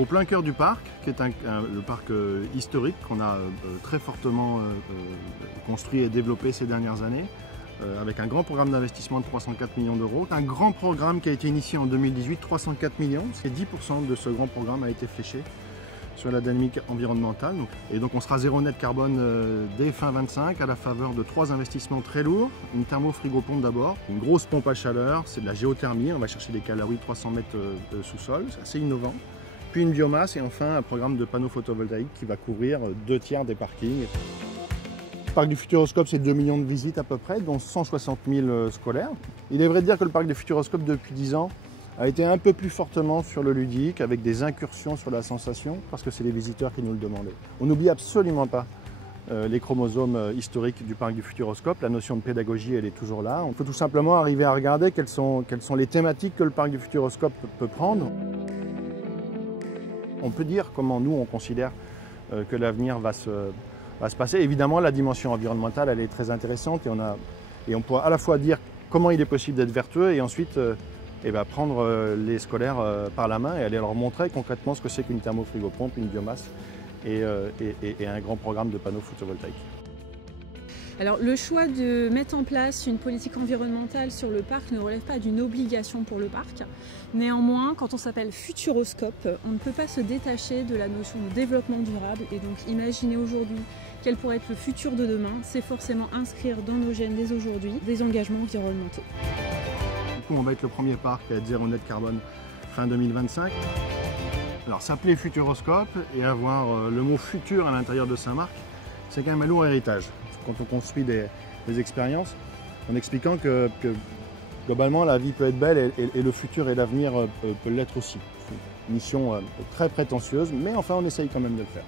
au plein cœur du parc, qui est le parc historique qu'on a très fortement construit et développé ces dernières années, avec un grand programme d'investissement de 304 millions d'euros. Un grand programme qui a été initié en 2018, 304 millions, et 10% de ce grand programme a été fléché sur la dynamique environnementale. Et donc on sera zéro net carbone dès fin 25 à la faveur de 3 investissements très lourds. Une thermo-frigo-pompe d'abord, une grosse pompe à chaleur, c'est de la géothermie, on va chercher des calories 300 mètres sous-sol, c'est assez innovant. Puis une biomasse et enfin un programme de panneaux photovoltaïques qui va couvrir 2/3 des parkings. Le parc du Futuroscope, c'est 2 millions de visites à peu près, dont 160 000 scolaires. Il est vrai de dire que le parc du Futuroscope, depuis 10 ans, a été un peu plus fortement sur le ludique, avec des incursions sur la sensation, parce que c'est les visiteurs qui nous le demandaient. On n'oublie absolument pas les chromosomes historiques du parc du Futuroscope. La notion de pédagogie, elle est toujours là. On peut tout simplement arriver à regarder quelles sont les thématiques que le parc du Futuroscope peut prendre. On peut dire comment nous, on considère que l'avenir va se passer. Évidemment, la dimension environnementale, elle est très intéressante et on pourra à la fois dire comment il est possible d'être vertueux et ensuite prendre les scolaires par la main et aller leur montrer concrètement ce que c'est qu'une thermo-frigo-pompe, une biomasse et un grand programme de panneaux photovoltaïques. Alors le choix de mettre en place une politique environnementale sur le parc ne relève pas d'une obligation pour le parc. Néanmoins, quand on s'appelle Futuroscope, on ne peut pas se détacher de la notion de développement durable et donc imaginer aujourd'hui quel pourrait être le futur de demain, c'est forcément inscrire dans nos gènes dès aujourd'hui des engagements environnementaux. On va être le premier parc à être zéro net carbone fin 2025. Alors s'appeler Futuroscope et avoir le mot futur à l'intérieur de Saint-Marc, c'est quand même un lourd héritage. Quand on construit des expériences, en expliquant que globalement la vie peut être belle et le futur et l'avenir peut l'être aussi. C'est une mission très prétentieuse, mais enfin on essaye quand même de le faire.